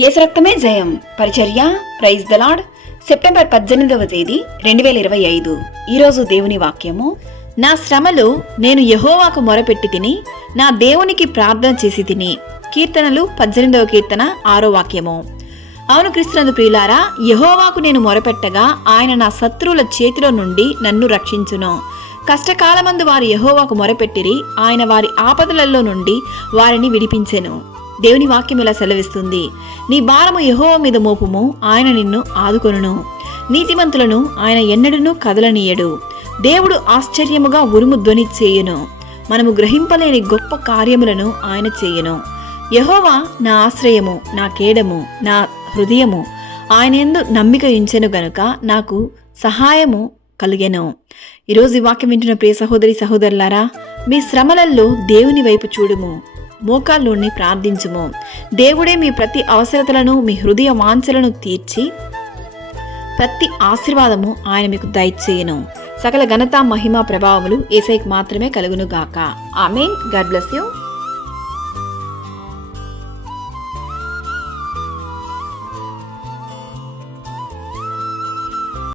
యేసు రక్తమే జయం. పరిచర్య ప్రైజ్ ద లార్డ్. సెప్టెంబర్ 18వ తేదీ 2025. ఈరోజు దేవుని వాక్యము. నా శ్రమలో నేను యెహోవాకు మొరపెట్టి తిని నా దేవునికి ప్రార్థన చేసి తిని. కీర్తనలు 18వ కీర్తన 6వ వాక్యము. అవును క్రీస్తునందు ప్రియులారా, యెహోవాకు నేను మొరపెట్టగా ఆయన నా శత్రువుల చేతిలో నుండి నన్ను రక్షించును. కష్టకాలమందు వారు యెహోవాకు మొరపెట్టిరి, ఆయన వారి ఆపదలలో నుండి వారిని విడిపించెను. దేవుని వాక్యం ఇలా సెలవిస్తుంది, నీ భారము యెహోవా మీద మోపుము, ఆయన నిన్ను ఆదుకొనును. నీతిమంతులను ఆయన ఎన్నడూనూ కదలనీయడు. దేవుడు ఆశ్చర్యముగా ఉరుము ధ్వని చేయును. మనము గ్రహింపలేని గొప్ప కార్యములను ఆయన చేయును. యెహోవా నా ఆశ్రయము, నా కేడము, నా హృదయము, ఆయన యందు నమ్మిక ఉంచెను గనుక నాకు సహాయము కలిగెను. ఈరోజు ఈ వాక్యం వింటున్న ప్రియ సహోదరి సహోదరులారా, మీ శ్రమలలో దేవుని వైపు చూడుము, మోకాళ్ళుని ప్రార్థించుము. దేవుడే మీ ప్రతి అవసరతలను, మీ హృదయ వాంఛలను తీర్చి ప్రతి ఆశీర్వాదము ఆయన మీకు దయచేయును. సకల ఘనత మహిమ ప్రభావములు యేసయ్యకు మాత్రమే కలుగును గాక. ఆమేన్. God bless you.